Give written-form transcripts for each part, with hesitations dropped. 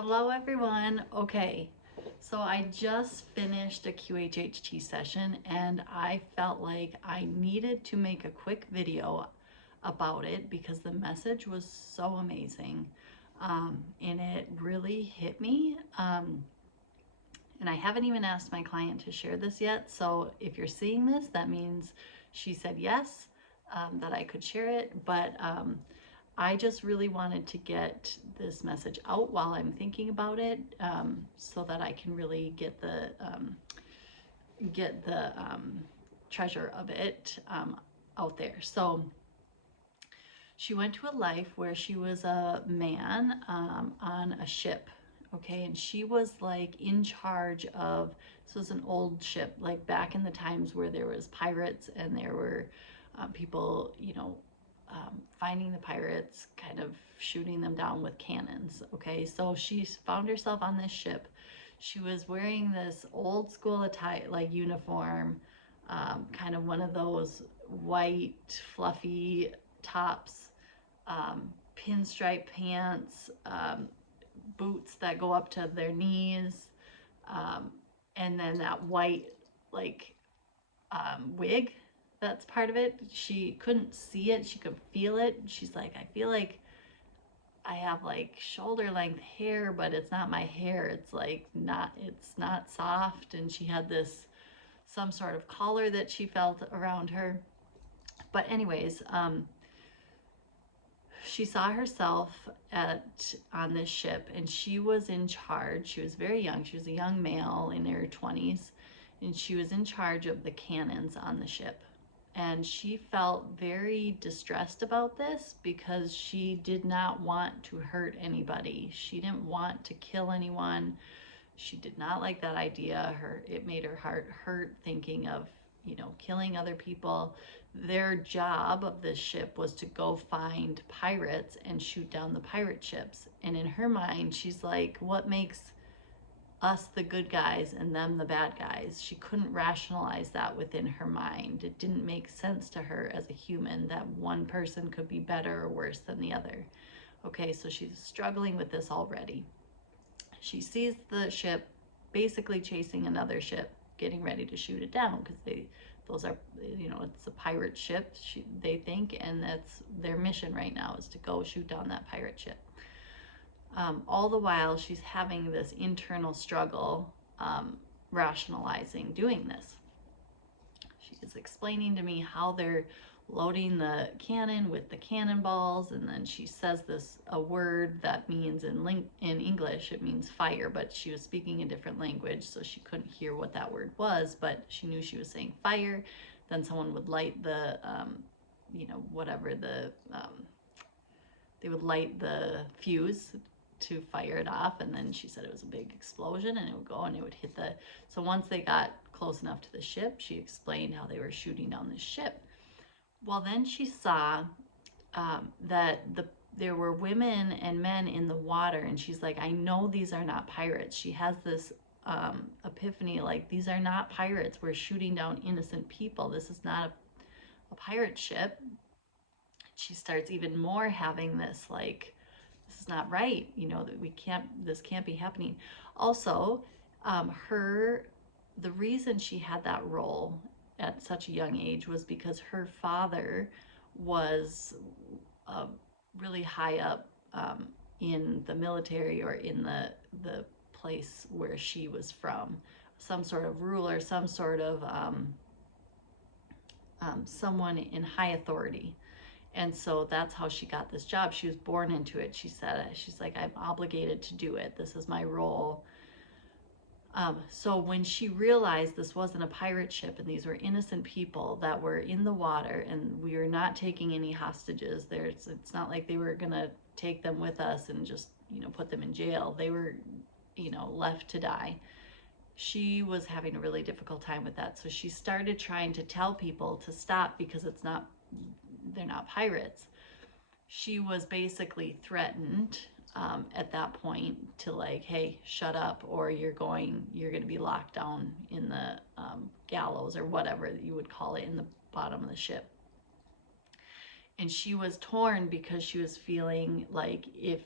Hello everyone. Okay, so I just finished a QHHT session and I felt like I needed to make a quick video about it because the message was so amazing, and it really hit me. And I haven't even asked my client to share this yet, so if you're seeing this, that means she said yes, that I could share it, but I just really wanted to get this message out while I'm thinking about it, so that I can really get the treasure of it out there. So she went to a life where she was a man on a ship, okay, and she was like in charge of, this was an old ship, like back in the times where there was pirates and there were people, finding the pirates, kind of shooting them down with cannons. Okay, so she found herself on this ship. She was wearing this old school attire, like uniform, kind of one of those white fluffy tops, pinstripe pants, boots that go up to their knees, and then that white like wig that's part of it. She couldn't see it, she could feel it. She's like, I feel like I have like shoulder length hair, but it's not my hair. It's like it's not soft. And she had this, some sort of collar that she felt around her. But anyways, she saw herself on this ship, and she was in charge. She was very young. She was a young male in her 20s, and she was in charge of the cannons on the ship. And she felt very distressed about this because she did not want to hurt anybody. She didn't want to kill anyone. She did not like that idea. It made her heart hurt thinking of, killing other people. Their job of this ship was to go find pirates and shoot down the pirate ships. And in her mind, she's like, what makes us the good guys and them the bad guys? She couldn't rationalize that within her mind. It didn't make sense to her as a human that one person could be better or worse than the other. Okay, so she's struggling with this already. She sees the ship basically chasing another ship, getting ready to shoot it down, because those are, it's a pirate ship, they think, and that's their mission right now, is to go shoot down that pirate ship. All the while she's having this internal struggle, rationalizing doing this. She is explaining to me how they're loading the cannon with the cannonballs, and then she says a word that means in English it means fire, but she was speaking a different language, so she couldn't hear what that word was, but she knew she was saying fire. Then someone would light the they would light the fuse to fire it off, and then she said it was a big explosion, and it would go and it would hit so once they got close enough to the ship, she explained how they were shooting down the ship. Well, then she saw that there were women and men in the water, and she's like, I know these are not pirates. She has this epiphany, like, these are not pirates. We're shooting down innocent people. This is not a pirate ship. She starts even more having this, like, this is not right, that this can't be happening. Also, the reason she had that role at such a young age was because her father was really high up in the military, or in the place where she was from, some sort of ruler, some sort of someone in high authority. And so that's how she got this job. She was born into it. She said, she's like, I'm obligated to do it. This is my role. So when she realized this wasn't a pirate ship and these were innocent people that were in the water, and we were not taking any hostages, it's not like they were gonna take them with us and just, put them in jail. They were, left to die. She was having a really difficult time with that. So she started trying to tell people to stop, because they're not pirates. She was basically threatened at that point to, like, hey, shut up, or you're going to be locked down in the gallows, or whatever you would call it, in the bottom of the ship. And she was torn because she was feeling like if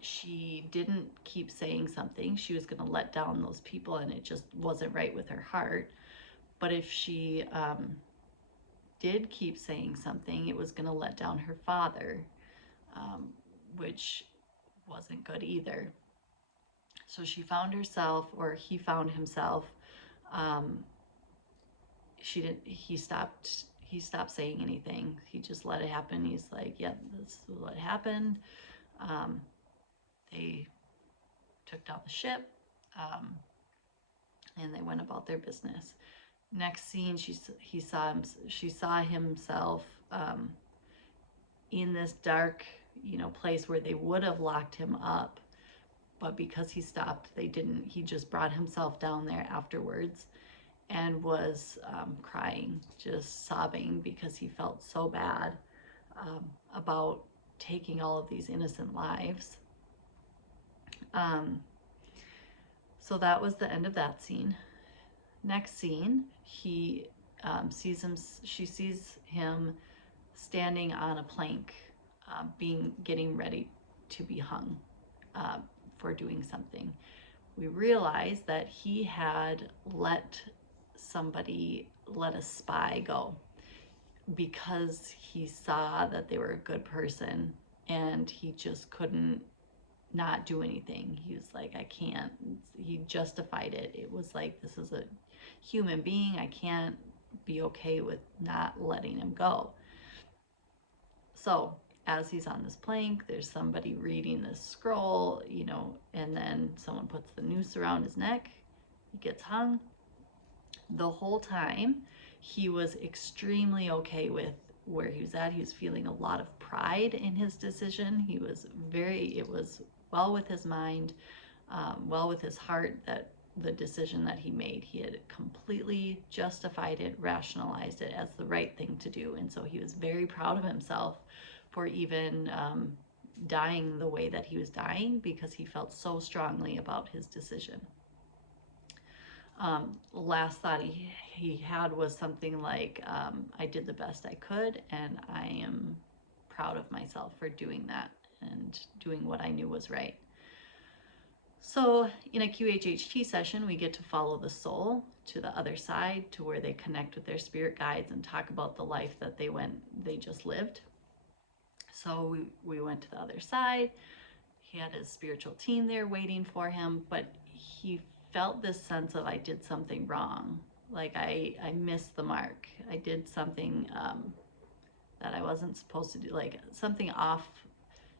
she didn't keep saying something, she was going to let down those people, and it just wasn't right with her heart. But if she did keep saying something, it was going to let down her father, which wasn't good either. So she found herself, or he found himself, um, he stopped saying anything. He just let it happen. He's like, yeah, this is what happened. They took down the ship, and they went about their business. Next scene, she saw himself in this dark, place where they would have locked him up, but because he stopped, they didn't. He just brought himself down there afterwards and was crying, just sobbing, because he felt so bad about taking all of these innocent lives. So that was the end of that scene. Next scene, she sees him standing on a plank, getting ready to be hung for doing something. We realize that he had let a spy go, because he saw that they were a good person, and he just couldn't not do anything. He was like, I can't. He justified it. It was like, this is a human being. I can't be okay with not letting him go. So as he's on this plank, there's somebody reading this scroll, and then someone puts the noose around his neck. He gets hung. The whole time, he was extremely okay with where he was at. He was feeling a lot of pride in his decision. It was well with his mind, well with his heart, that the decision that he made, he had completely justified it, rationalized it as the right thing to do. And so he was very proud of himself for even dying the way that he was dying, because he felt so strongly about his decision. Last thought he had was something like, I did the best I could, and I am proud of myself for doing that and doing what I knew was right. So in a QHHT session, we get to follow the soul to the other side, to where they connect with their spirit guides and talk about the life that they just lived. So we went to the other side. He had his spiritual team there waiting for him, but he felt this sense of, I did something wrong. Like I missed the mark. I did something that I wasn't supposed to do, like something off,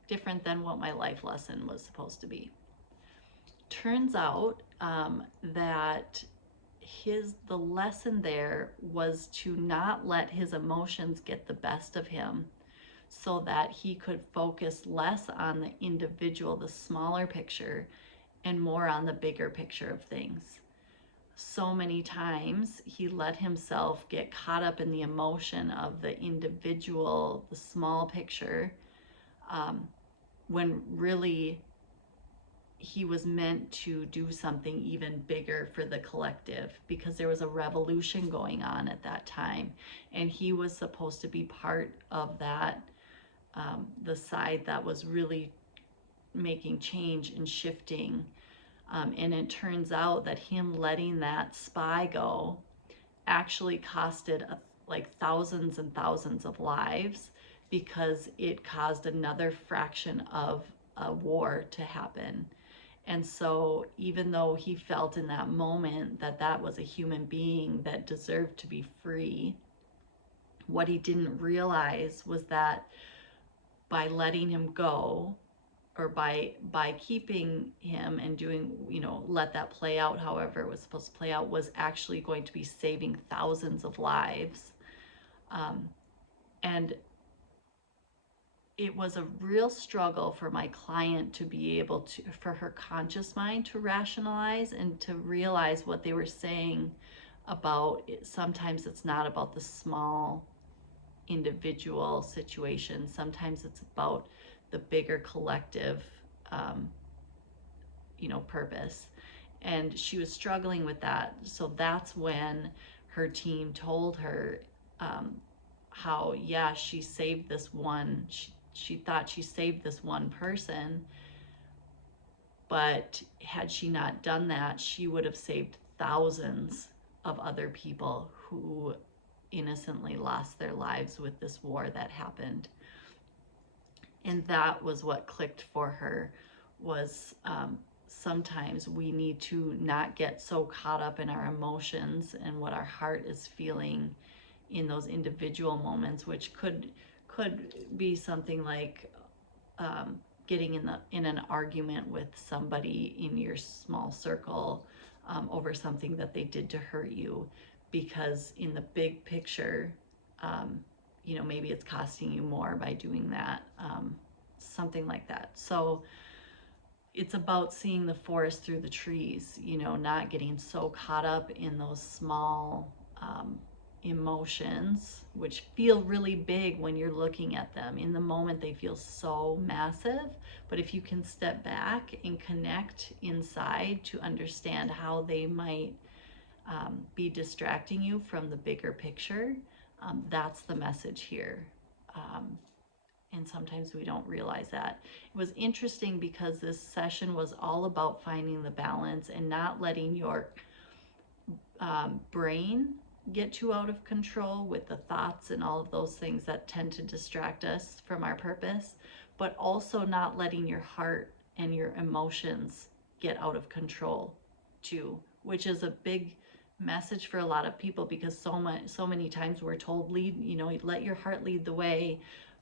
different than what my life lesson was supposed to be. Turns out that the lesson there was to not let his emotions get the best of him, so that he could focus less on the individual, the smaller picture, and more on the bigger picture of things. So many times he let himself get caught up in the emotion of the individual, the small picture, when really he was meant to do something even bigger for the collective, because there was a revolution going on at that time, and he was supposed to be part of that, the side that was really making change and shifting. And it turns out that him letting that spy go actually costed like thousands and thousands of lives, because it caused another fraction of a war to happen. And so even though he felt in that moment that that was a human being that deserved to be free, what he didn't realize was that by letting him go, or by keeping him and doing, let that play out however it was supposed to play out, was actually going to be saving thousands of lives. And it was a real struggle for my client to be able to, for her conscious mind to rationalize and to realize what they were saying about it. Sometimes it's not about the small individual situation. Sometimes it's about the bigger collective, purpose. And she was struggling with that. So that's when her team told her how, she saved this one. She thought she saved this one person, But had she not done that, she would have saved thousands of other people who innocently lost their lives with this war that happened. And that was what clicked for her, was sometimes we need to not get so caught up in our emotions and what our heart is feeling in those individual moments, which could be something like getting in an argument with somebody in your small circle over something that they did to hurt you, because in the big picture, you know, maybe it's costing you more by doing that, something like that. So it's about seeing the forest through the trees, you know, not getting so caught up in those small emotions, which feel really big when you're looking at them. In the moment, they feel so massive. But if you can step back and connect inside to understand how they might be distracting you from the bigger picture, that's the message here. And sometimes we don't realize that. It was interesting because this session was all about finding the balance and not letting your brain get too out of control with the thoughts and all of those things that tend to distract us from our purpose, but also not letting your heart and your emotions get out of control too, which is a big message for a lot of people, because so many times we're told, lead, you know, let your heart lead the way.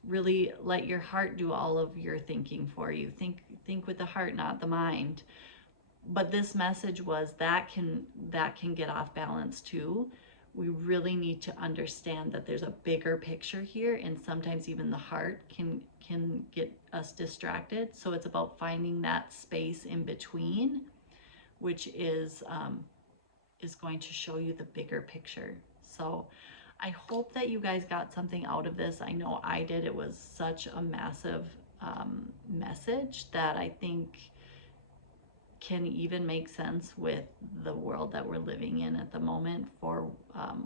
Really let your heart do all of your thinking for you. Think with the heart, not the mind. But this message was that can get off balance too. We really need to understand that there's a bigger picture here, and sometimes even the heart can get us distracted. So it's about finding that space in between, which is going to show you the bigger picture. So I hope that you guys got something out of this. I know I did. It was such a massive message that I think can even make sense with the world that we're living in at the moment for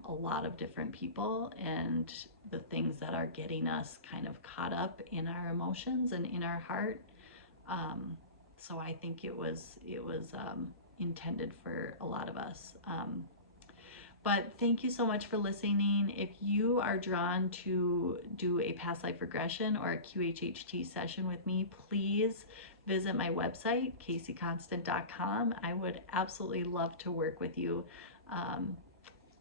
a lot of different people, and the things that are getting us kind of caught up in our emotions and in our heart. So I think it was intended for a lot of us. But thank you so much for listening. If you are drawn to do a past life regression or a QHHT session with me, please visit my website, CaseyConstant.com. I would absolutely love to work with you.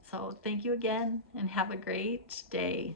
So thank you again, and have a great day.